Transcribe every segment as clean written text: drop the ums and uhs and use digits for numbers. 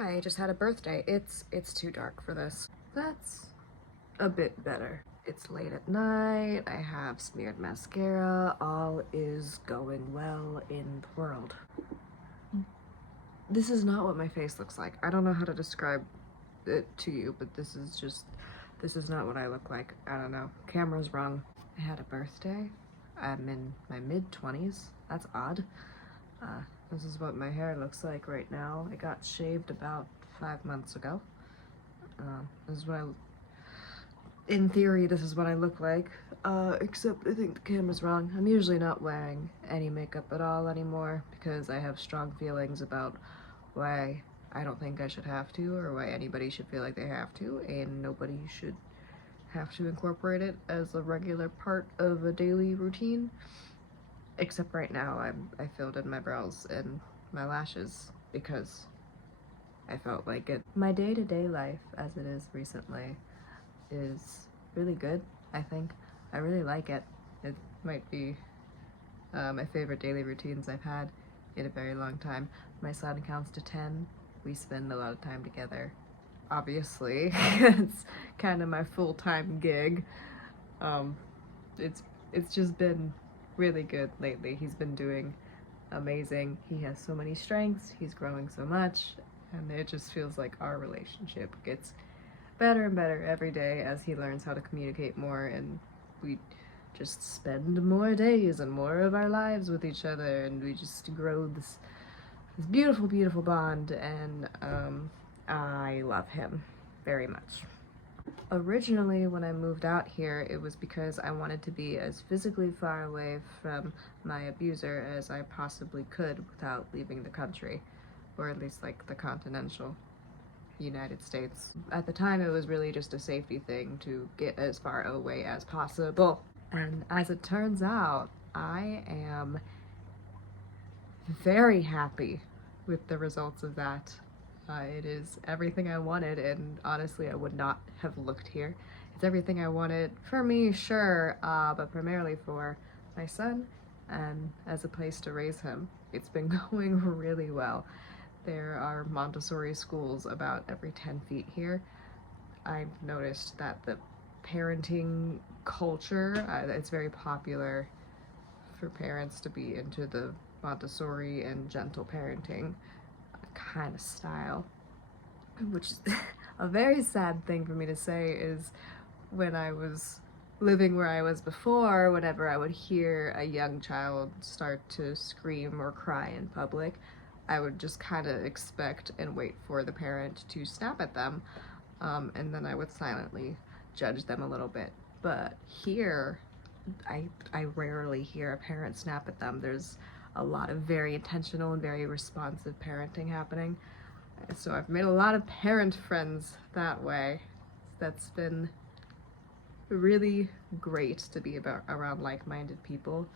I just had a birthday. It's too dark for this. That's a bit better. It's late at night, I have smeared mascara, all is going well in the world. This is not what my face looks like. I don't know how to describe it to you, but this is not what I look like. I don't know. Camera's wrong. I had a birthday. I'm in my mid-20s. That's odd. This is what my hair looks like right now. It got shaved about 5 months ago. This is what in theory, this is what I look like, except I think the camera's wrong. I'm usually not wearing any makeup at all anymore because I have strong feelings about why I don't think I should have to, or why anybody should feel like they have to, and nobody should have to incorporate it as a regular part of a daily routine. Except right now, I filled in my brows and my lashes because I felt like it. My day-to-day life, as it is recently, is really good, I think. I really like it. It might be my favorite daily routines I've had in a very long time. My son counts to 10. We spend a lot of time together. Obviously, it's kind of my full-time gig. It's just been really good lately. He's been doing amazing. He has so many strengths. He's growing so much, and it just feels like our relationship gets better and better every day as he learns how to communicate more, and we just spend more days and more of our lives with each other, and we just grow this beautiful, beautiful bond, and I love him very much. Originally, when I moved out here, it was because I wanted to be as physically far away from my abuser as I possibly could without leaving the country, or at least like the continental United States. At the time, it was really just a safety thing to get as far away as possible. And as it turns out, I am very happy with the results of that. It is everything I wanted, and honestly, I would not have looked here. It's everything I wanted for me, sure, but primarily for my son and as a place to raise him. It's been going really well. There are Montessori schools about every 10 feet here. I've noticed that the parenting culture, it's very popular for parents to be into the Montessori and gentle parenting kind of style, which is a very sad thing for me to say. Is when I was living where I was before, whenever I would hear a young child start to scream or cry in public, I would just kind of expect and wait for the parent to snap at them, and then I would silently judge them a little bit. But here, I rarely hear a parent snap at them. There's a lot of very intentional and very responsive parenting happening. So I've made a lot of parent friends that way. That's been really great to be around like-minded people.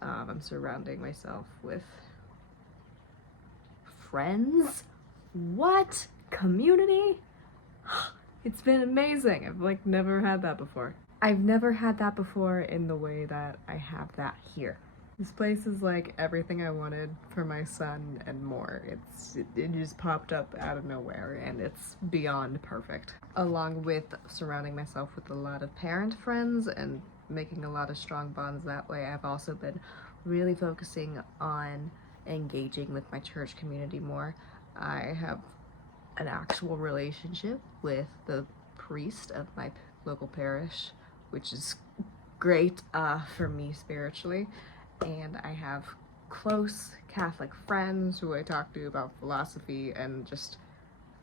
I'm surrounding myself with friends? What? Community? It's been amazing. I've like never had that before. I've never had that before in the way that I have that here. This place is like everything I wanted for my son and more. It just popped up out of nowhere, and it's beyond perfect. Along with surrounding myself with a lot of parent friends and making a lot of strong bonds that way, I've also been really focusing on engaging with my church community more. I have an actual relationship with the priest of my local parish, which is great for me spiritually. And I have close Catholic friends who I talk to about philosophy and just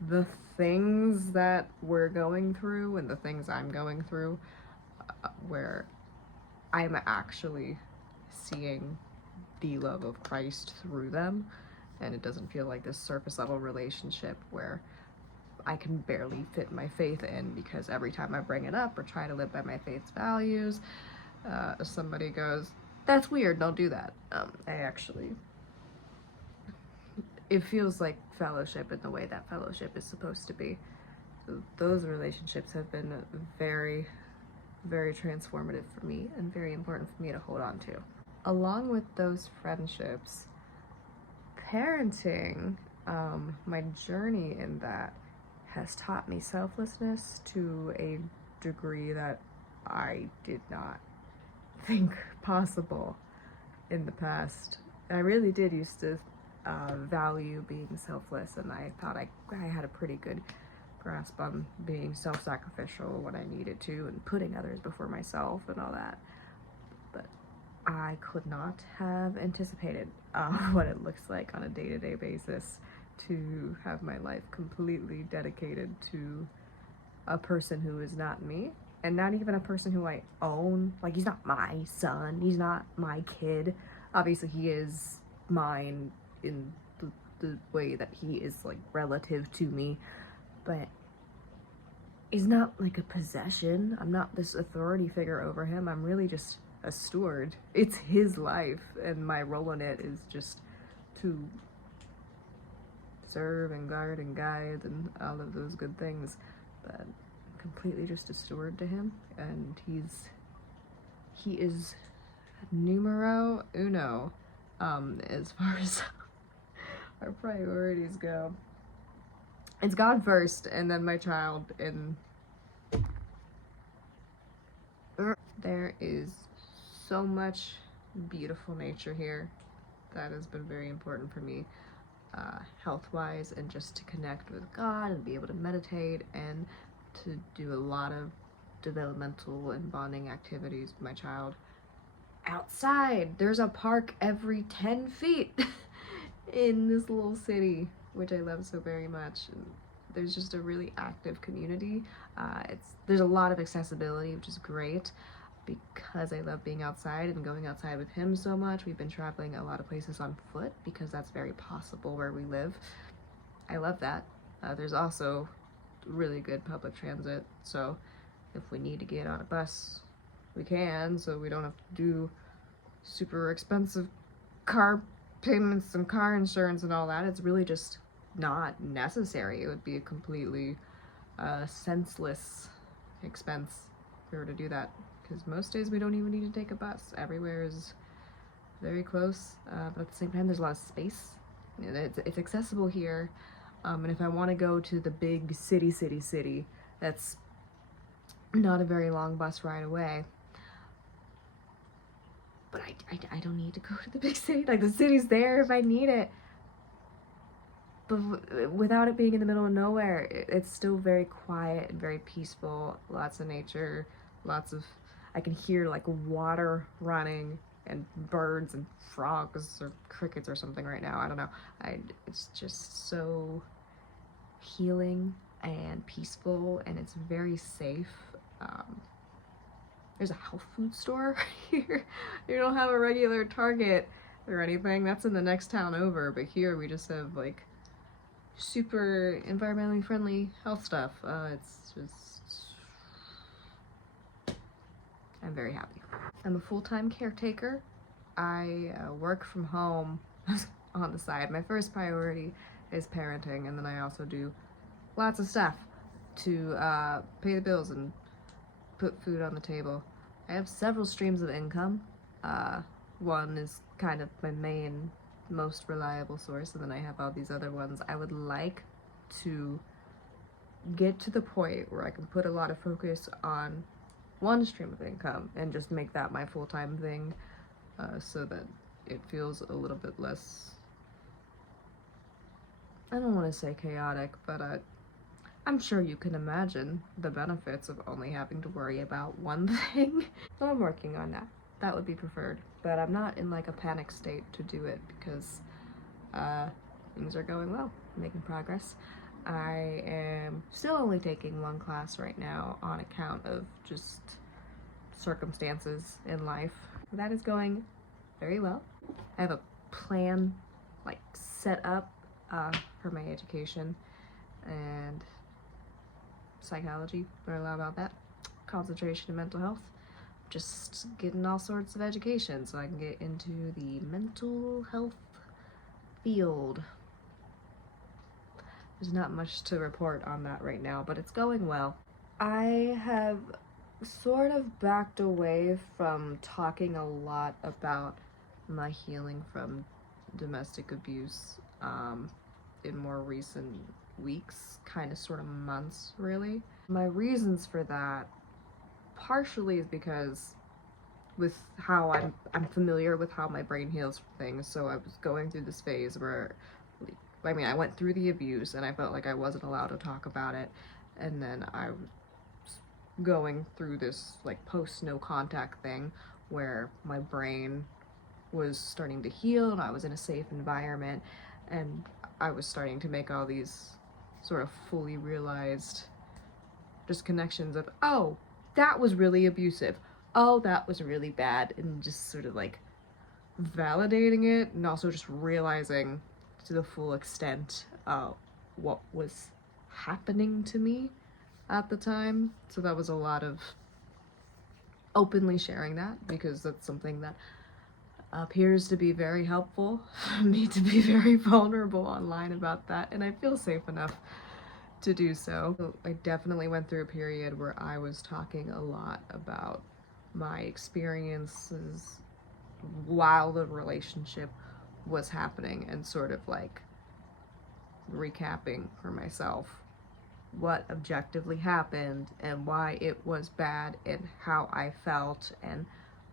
the things that we're going through and the things I'm going through, where I'm actually seeing the love of Christ through them, and it doesn't feel like this surface level relationship where I can barely fit my faith in, because every time I bring it up or try to live by my faith's values, somebody goes, "That's weird, don't do that." It feels like fellowship in the way that fellowship is supposed to be. So those relationships have been very, very transformative for me and very important for me to hold on to. Along with those friendships, parenting My journey in that has taught me selflessness to a degree that I did not think possible in the past. I really did used to value being selfless, and I thought I had a pretty good grasp on being self-sacrificial when I needed to and putting others before myself and all that. But I could not have anticipated what it looks like on a day-to-day basis to have my life completely dedicated to a person who is not me, and not even a person who I own. Like, he's not my son, he's not my kid. Obviously he is mine in the way that he is like relative to me, but he's not like a possession. I'm not this authority figure over him. I'm really just a steward. It's his life, and my role in it is just to serve and guard and guide and all of those good things. But I'm completely just a steward to him, and he is numero uno as far as our priorities go. It's God first, and then my child, and there is so much beautiful nature here that has been very important for me, health-wise, and just to connect with God and be able to meditate and to do a lot of developmental and bonding activities with my child outside. There's a park every 10 feet in this little city, which I love so very much. And there's just a really active community. There's a lot of accessibility, which is great because I love being outside and going outside with him so much. We've been traveling a lot of places on foot because that's very possible where we live. I love that. There's also really good public transit, so if we need to get on a bus, we can, so we don't have to do super expensive car payments and car insurance and all that. It's really just not necessary. It would be a completely senseless expense if we were to do that, because most days we don't even need to take a bus. Everywhere is very close, but at the same time there's a lot of space. It's accessible here, and if I want to go to the big city, that's not a very long bus ride away. But I don't need to go to the big city. Like, the city's there if I need it. But without it being in the middle of nowhere, it's still very quiet and very peaceful. Lots of nature, I can hear like water running and birds and frogs or crickets or something right now. I don't know. It's just so healing and peaceful, and it's very safe. There's a health food store here. You don't have a regular Target or anything. That's in the next town over, but here we just have like super environmentally friendly health stuff. It's just, I'm very happy. I'm a full-time caretaker. I work from home on the side. My first priority is parenting, and then I also do lots of stuff to pay the bills and put food on the table. I have several streams of income. One is kind of my main, most reliable source, and then I have all these other ones. I would like to get to the point where I can put a lot of focus on one stream of income and just make that my full-time thing, so that it feels a little bit less, I don't want to say chaotic, but I'm sure you can imagine the benefits of only having to worry about one thing. So I'm working on that. That would be preferred, but I'm not in like a panic state to do it because things are going well, making progress. I am still only taking one class right now on account of just circumstances in life. That is going very well. I have a plan like set up for my education and psychology, learn a lot about that, concentration and mental health, just getting all sorts of education so I can get into the mental health field. There's not much to report on that right now, but it's going well. I have sort of backed away from talking a lot about my healing from domestic abuse. in more recent weeks, kind of sort of months, really. My reasons for that partially is because with how I'm familiar with how my brain heals from things. So I was going through this phase where, I mean, I went through the abuse and I felt like I wasn't allowed to talk about it, and then I was going through this like post no contact thing where my brain was starting to heal and I was in a safe environment, and I was starting to make all these sort of fully realized just connections of, oh, that was really abusive, oh, that was really bad, and just sort of like validating it, and also just realizing to the full extent what was happening to me at the time. So that was a lot of openly sharing that, because that's something that appears to be very helpful for me to be very vulnerable online about that, and I feel safe enough to do so. I definitely went through a period where I was talking a lot about my experiences while the relationship was happening, and sort of like recapping for myself what objectively happened and why it was bad and how I felt and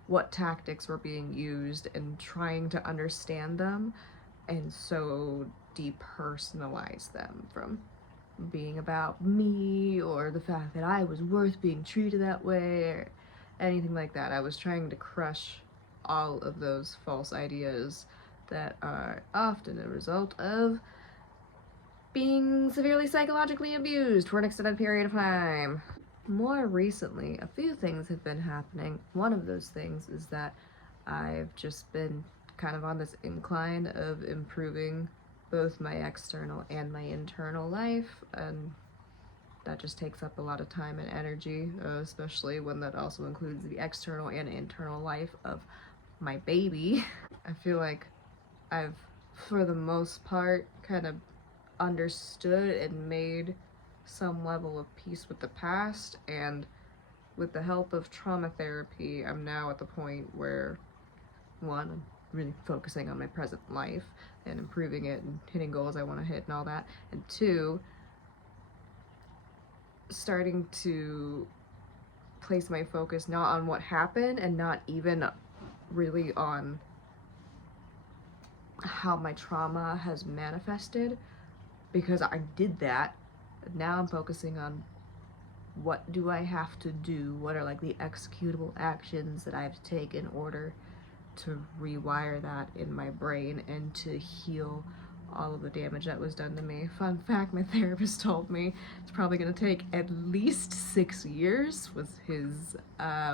what tactics were being used, and trying to understand them and so depersonalize them from being about me or the fact that I was worth being treated that way or anything like that. I was trying to crush all of those false ideas that are often a result of being severely psychologically abused for an extended period of time. More recently, a few things have been happening. One of those things is that I've just been kind of on this incline of improving both my external and my internal life, and that just takes up a lot of time and energy, especially when that also includes the external and internal life of my baby. I feel like I've, for the most part, kind of understood and made some level of peace with the past, and with the help of trauma therapy, I'm now at the point where, one, I'm really focusing on my present life and improving it and hitting goals I want to hit and all that, and two, starting to place my focus not on what happened and not even really on how my trauma has manifested, because I did that. Now I'm focusing on what do I have to do, what are like the executable actions that I have to take in order to rewire that in my brain and to heal all of the damage that was done to me. Fun fact, my therapist told me it's probably going to take at least 6 years, was his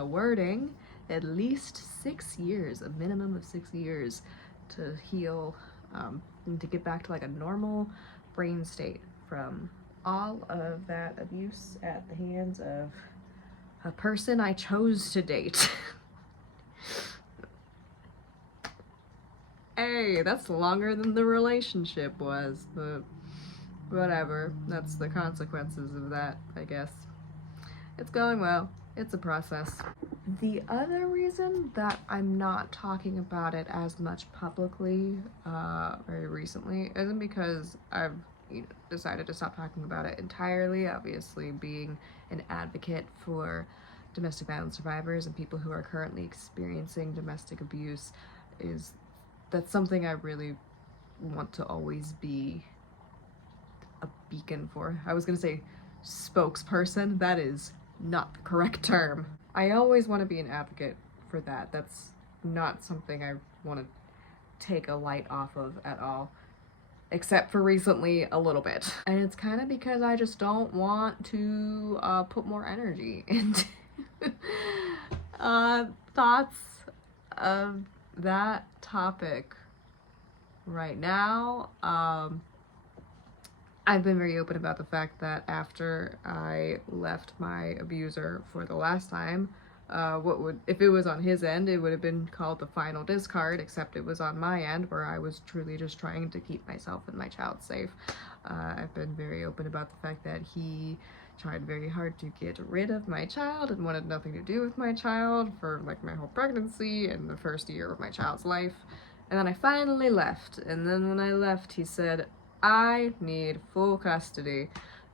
wording. At least 6 years, a minimum of 6 years to heal and to get back to like a normal brain state from all of that abuse at the hands of a person I chose to date. Hey, that's longer than the relationship was, but whatever. That's the consequences of that, I guess. It's going well. It's a process. The other reason that I'm not talking about it as much publicly very recently isn't because I've decided to stop talking about it entirely. Obviously, being an advocate for domestic violence survivors and people who are currently experiencing domestic abuse that's something I really want to always be a beacon for. I was gonna say spokesperson. That is not the correct term. I always want to be an advocate for that. That's not something I want to take a light off of at all, except for recently a little bit. And it's kind of because I just don't want to put more energy into thoughts of that topic right now. I've been very open about the fact that after I left my abuser for the last time, if it was on his end, it would have been called the final discard, except it was on my end where I was truly just trying to keep myself and my child safe. I've been very open about the fact that he tried very hard to get rid of my child and wanted nothing to do with my child for like my whole pregnancy and the first year of my child's life. And then I finally left, and then when I left, he said, I need full custody.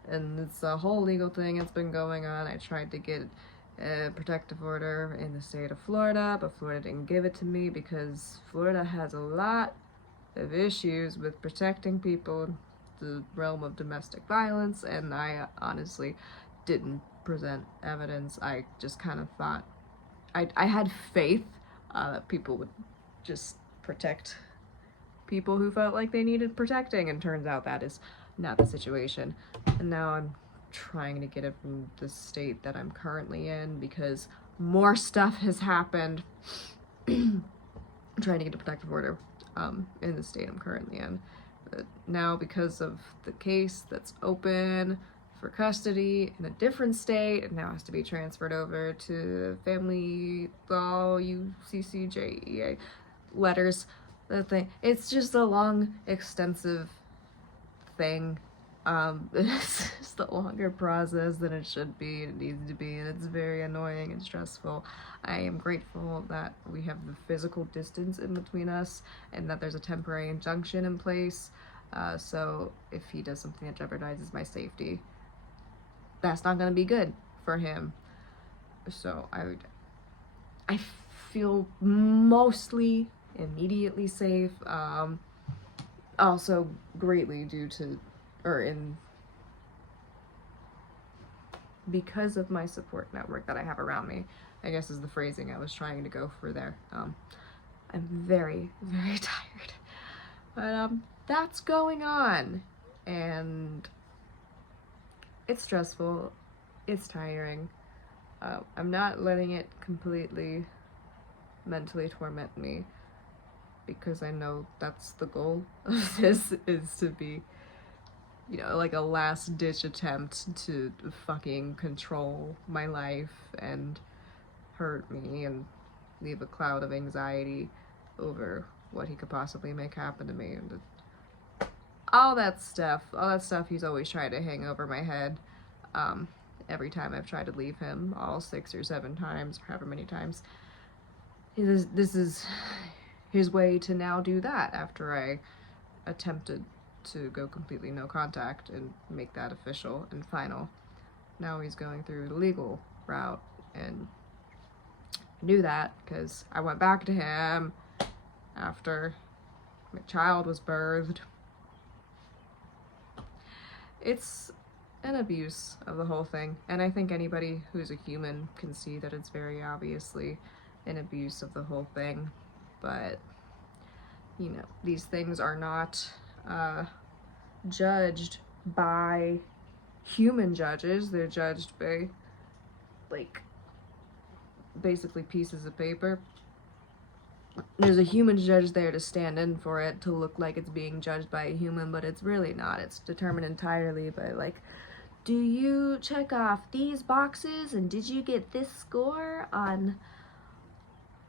And it's a whole legal thing that's been going on. I tried to get a protective order in the state of Florida, but Florida didn't give it to me because Florida has a lot of issues with protecting people in the realm of domestic violence, and I honestly didn't present evidence. I just kind of thought, I had faith that people would just protect people who felt like they needed protecting, and turns out that is not the situation. And now I'm trying to get it from the state that I'm currently in because more stuff has happened. I'm trying to get a protective order in the state I'm currently in. But now, because of the case that's open for custody in a different state, it now has to be transferred over to family law, UCCJEA letters. That thing. It's just a long, extensive thing. It's just a longer process than it should be, it needs to be, and it's very annoying and stressful. I am grateful that we have the physical distance in between us and that there's a temporary injunction in place, so if he does something that jeopardizes my safety, that's not going to be good for him. So I feel mostly immediately safe, also greatly due to, because of my support network that I have around me, I guess is the phrasing I was trying to go for there. I'm very, very tired, but that's going on, and it's stressful, it's tiring. I'm not letting it completely mentally torment me, because I know that's the goal of this, is to be, you know, like a last ditch attempt to fucking control my life and hurt me and leave a cloud of anxiety over what he could possibly make happen to me, and all that stuff he's always tried to hang over my head. Every time I've tried to leave him, all 6 or 7 times, or however many times, this is his way to now do that after I attempted to go completely no contact and make that official and final. Now he's going through the legal route, and I knew that because I went back to him after my child was birthed. It's an abuse of the whole thing, and I think anybody who's a human can see that it's very obviously an abuse of the whole thing. But, you know, these things are not judged by human judges. They're judged by, like, basically pieces of paper. There's a human judge there to stand in for it, to look like it's being judged by a human, but it's really not. It's determined entirely by, like, do you check off these boxes, and did you get this score on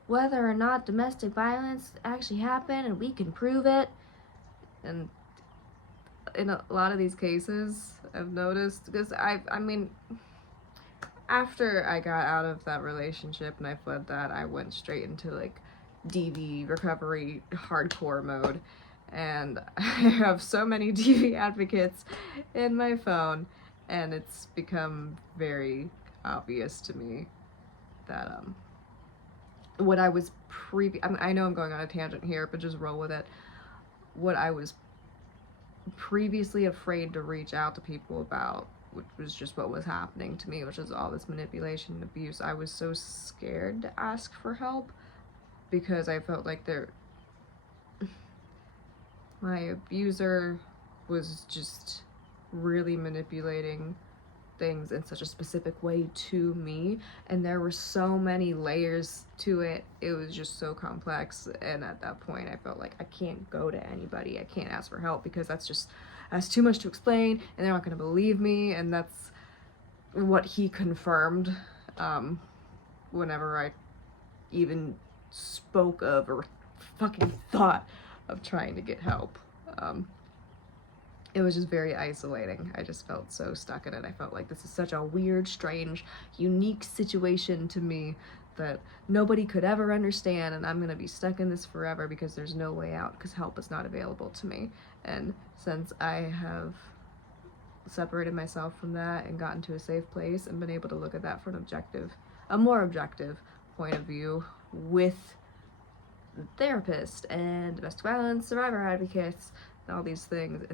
whether or not domestic violence actually happened, and we can prove it. And in a lot of these cases, I've noticed, because I mean, after I got out of that relationship and I fled that, I went straight into, like, DV recovery hardcore mode, and I have so many DV advocates in my phone, and it's become very obvious to me that what I was I know I'm going on a tangent here, but just roll with it. What I was previously afraid to reach out to people about, which was just what was happening to me, which is all this manipulation and abuse, I was so scared to ask for help because I felt like my abuser was just really manipulating things in such a specific way to me, and there were so many layers to it. It was just so complex, and at that point I felt like I can't go to anybody, I can't ask for help, because that's too much to explain and they're not going to believe me. And that's what he confirmed whenever I even spoke of or fucking thought of trying to get help. It was just very isolating. I just felt so stuck in it. I felt like this is such a weird, strange, unique situation to me that nobody could ever understand, and I'm gonna be stuck in this forever because there's no way out, because help is not available to me. And since I have separated myself from that and gotten to a safe place and been able to look at that from a more objective point of view with therapists and domestic violence survivor advocates and all these things,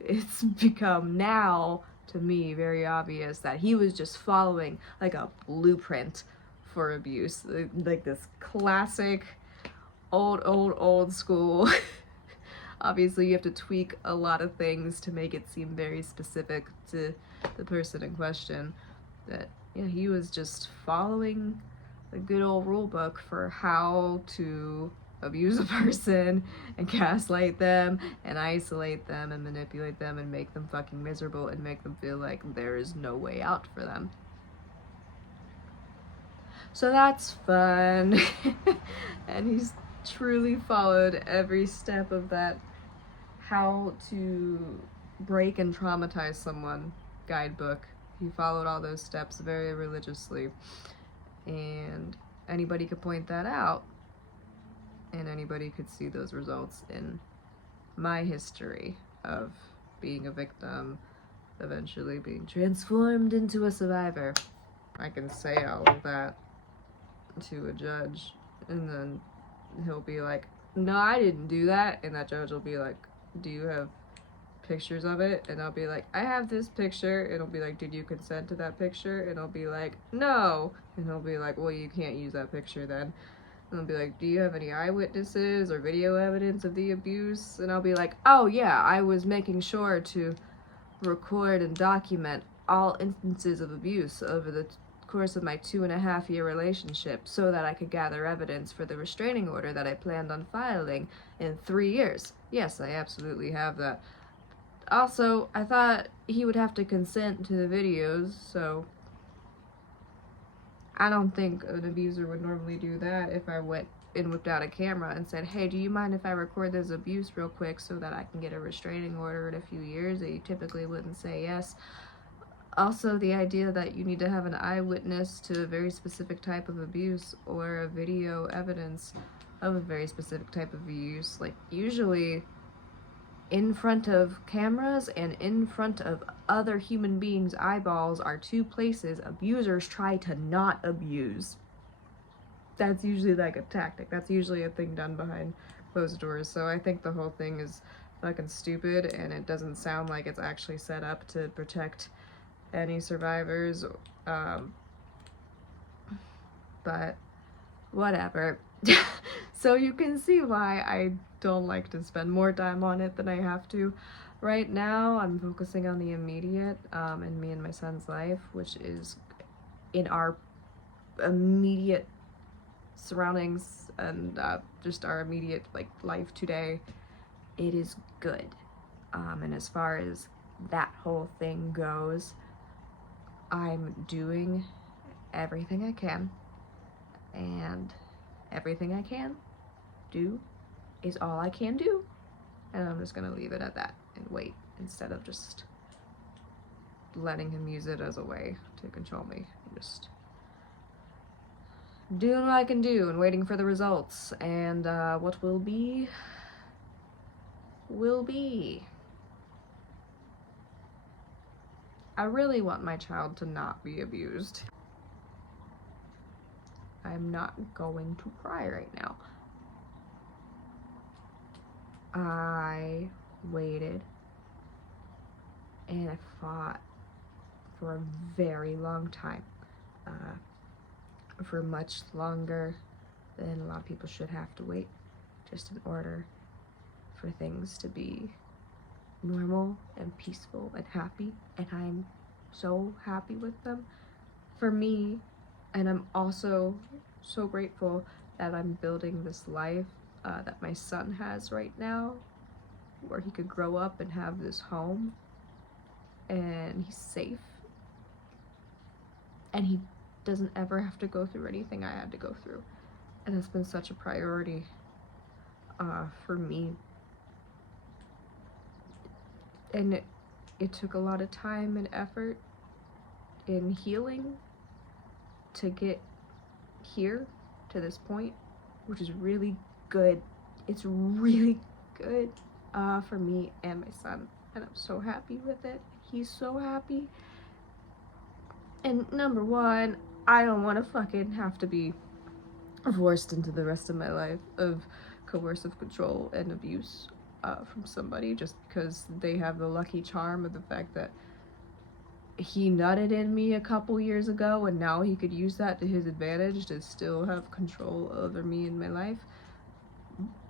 it's become now to me very obvious that he was just following like a blueprint for abuse, like this classic old school. Obviously you have to tweak a lot of things to make it seem very specific to the person in question, that yeah, he was just following the good old rule book for how to abuse a person and gaslight them and isolate them and manipulate them and make them fucking miserable and make them feel like there is no way out for them. So that's fun. And he's truly followed every step of that how to break and traumatize someone guidebook. He followed all those steps very religiously, and anybody could point that out, and anybody could see those results in my history of being a victim, eventually being transformed into a survivor. I can say all of that to a judge, and then he'll be like, no, I didn't do that, and that judge will be like, do you have pictures of it? And I'll be like, I have this picture. And he'll be like, did you consent to that picture? And I'll be like, no. And he'll be like, well, you can't use that picture then. And I'll be like, do you have any eyewitnesses or video evidence of the abuse? And I'll be like, oh yeah, I was making sure to record and document all instances of abuse over the course of my 2.5-year relationship so that I could gather evidence for the restraining order that I planned on filing in 3 years. Yes, I absolutely have that. Also, I thought he would have to consent to the videos, so I don't think an abuser would normally do that if I went and whipped out a camera and said, hey, do you mind if I record this abuse real quick so that I can get a restraining order in a few years? That you typically wouldn't say yes. Also, the idea that you need to have an eyewitness to a very specific type of abuse or a video evidence of a very specific type of abuse, like usually in front of cameras and in front of other human beings' eyeballs are two places abusers try to not abuse. That's usually like a tactic. That's usually a thing done behind closed doors. So I think the whole thing is fucking stupid, and it doesn't sound like it's actually set up to protect any survivors. But whatever. So you can see why I don't like to spend more time on it than I have to. Right now, I'm focusing on the immediate, in me and my son's life, which is in our immediate surroundings and just our immediate life today. It is good. And as far as that whole thing goes, I'm doing everything I can, and everything I can do is all I can do, and I'm just gonna leave it at that and wait instead of just letting him use it as a way to control me. I'm just doing what I can do and waiting for the results, and what will be will be. I really want my child to not be abused. I'm not going to cry right now. I waited and I fought for a very long time, for much longer than a lot of people should have to wait, just in order for things to be normal and peaceful and happy, and I'm so happy with them for me. And I'm also so grateful that I'm building this life that my son has right now, where he could grow up and have this home, and he's safe, and he doesn't ever have to go through anything I had to go through. And that's been such a priority for me. And it took a lot of time and effort in healing to get here to this point, which is really good. It's really good for me and my son, and I'm so happy with it. He's so happy. And number one, I don't want to fucking have to be forced into the rest of my life of coercive control and abuse from somebody just because they have the lucky charm of the fact that he nutted in me a couple years ago and now he could use that to his advantage to still have control over me in my life.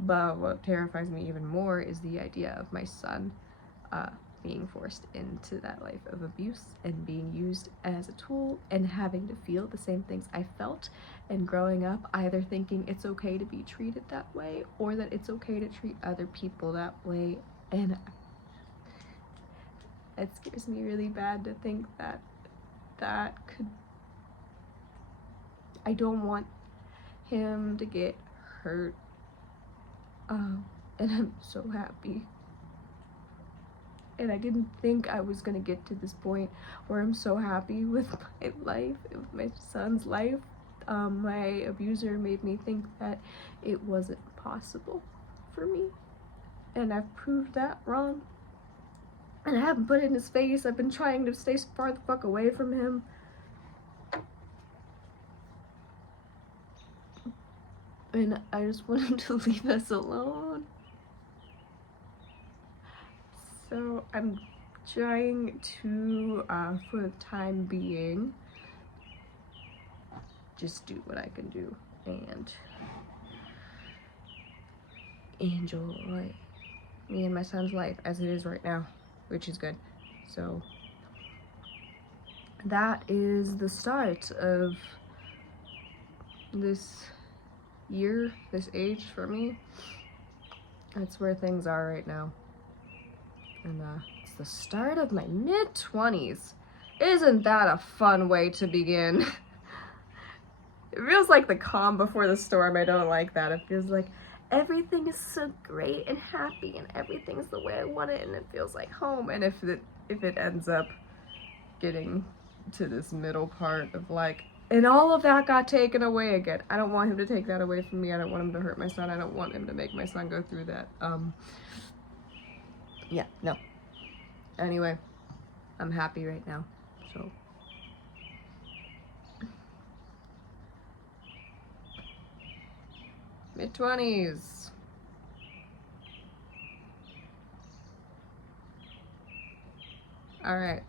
But what terrifies me even more is the idea of my son being forced into that life of abuse and being used as a tool and having to feel the same things I felt, and growing up either thinking it's okay to be treated that way or that it's okay to treat other people that way. And it scares me really bad to think that that could... I don't want him to get hurt. And I'm so happy. And I didn't think I was gonna get to this point where I'm so happy with my life, with my son's life. My abuser made me think that it wasn't possible for me. And I've proved that wrong. And I haven't put it in his face. I've been trying to stay far the fuck away from him. And I just want him to leave us alone. So I'm trying to, for the time being, just do what I can do and enjoy me and my son's life as it is right now, which is good. So that is the start of this year, this age for me. That's where things are right now. And it's the start of my mid-20s. Isn't that a fun way to begin? It feels like the calm before the storm. I don't like that. It feels like everything is so great and happy and everything's the way I want it, and it feels like home. And if it ends up getting to this middle part of like, and all of that got taken away again. I don't want him to take that away from me. I don't want him to hurt my son. I don't want him to make my son go through that. Yeah, no. Anyway, I'm happy right now, so. Mid-20s. All right.